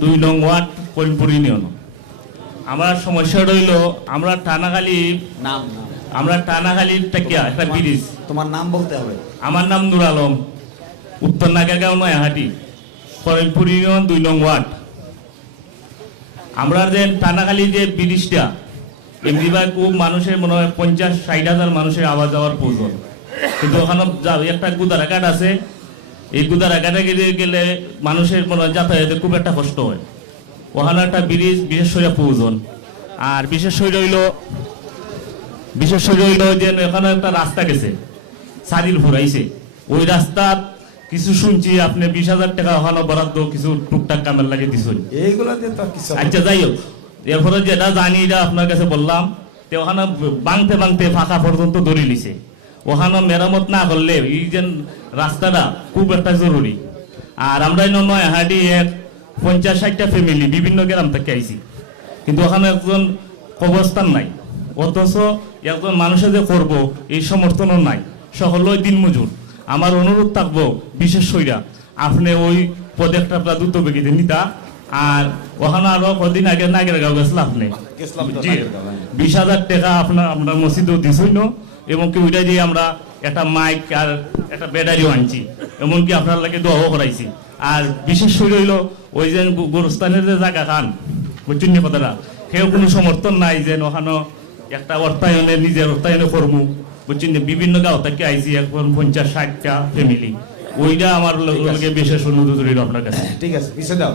2 নং word Karimpur union. আমার সমস্যা রইল আমরা টানাখালী নাম আমরা টানাখালীর থেকে একটা ব্রিজ। তোমার নাম বলতে হবে। আমার নাম নুর আলম, উত্তর নাগেরগাঁও নয়াহাটি, করিমপুর ইউনিয়ন 2 নং ওয়ার্ড। আমরা যে টানাখালী যে ব্রিজটা এমনি বা খুব মানুষের মনে হয় 50-60 হাজার মানুষের আওয়া যাওয়ার প্রয়োজন, কিন্তু ওখানে একটা গুদারাঘাট আছে। এই গুদারাঘাটে গেলে মানুষের মনে হয় যাতায়াতে খুব একটা কষ্ট হয়। ওখানে একটা ব্রিজ বিশেষ করে প্রয়োজন। আর বিশেষ করে হইল যে এখানে একটা রাস্তা গেছে সারিল ফুরাইছে, ওই রাস্তার কিছু শুনছি আপনি 20,000 টাকা ওখানে বরাদ্দ কিছু টুকটাক কামের লাগে দিচ্ছেন। আচ্ছা যাই হোক, এরপরে যেটা জানি এটা আপনার কাছে বললাম, তো ওখানে বাংতে বাংতে ফাঁকা পর্যন্ত ধরে লিছে। ওখানে মেরামত না করলে এই যে রাস্তাটা খুব একটা জরুরি। আর আমরা নয়াহাটি 50-60টা ফ্যামিলি বিভিন্ন গ্রাম থেকে আইছি, কিন্তু ওখানে একজন কবরস্থান নাই, অথচ একজন মানুষে যে করবো এই সমর্থনও নাই, সকলই দিনমজুর। আমার অনুরোধ থাকবো বিশেষ কইরা আপনি ওই পদক্ষেপটা আপনার দ্রুত বেগিতে নিতা। আর ওখানে আরো কদিন আগে নাগেরগাঁও গেছিল আপনি 20,000 টাকা আপনার মসজিদও দিছই না, এবং কি ওইটা দিয়ে আমরা একটা মাইক আর একটা ব্যাটারিও আনছি, এমনকি আপনার লাগে দোয়াও করাইছি। আর বিশেষ করে হইল ওই যে গোরস্থানের যে জায়গা খান বুঝছেন কথাটা, সেও কোনো সমর্থন নাই যে ওখানে একটা অর্থায়নে নিজের অর্থায়নে করবো বুঝছেন। বিভিন্ন গাঁও থেকে আইসি এখন 50-60টা ফ্যামিলি, ওইটা আমার বিশেষ অনুরোধ রইল আপনার কাছে। ঠিক আছে, পিছিয়ে দাও।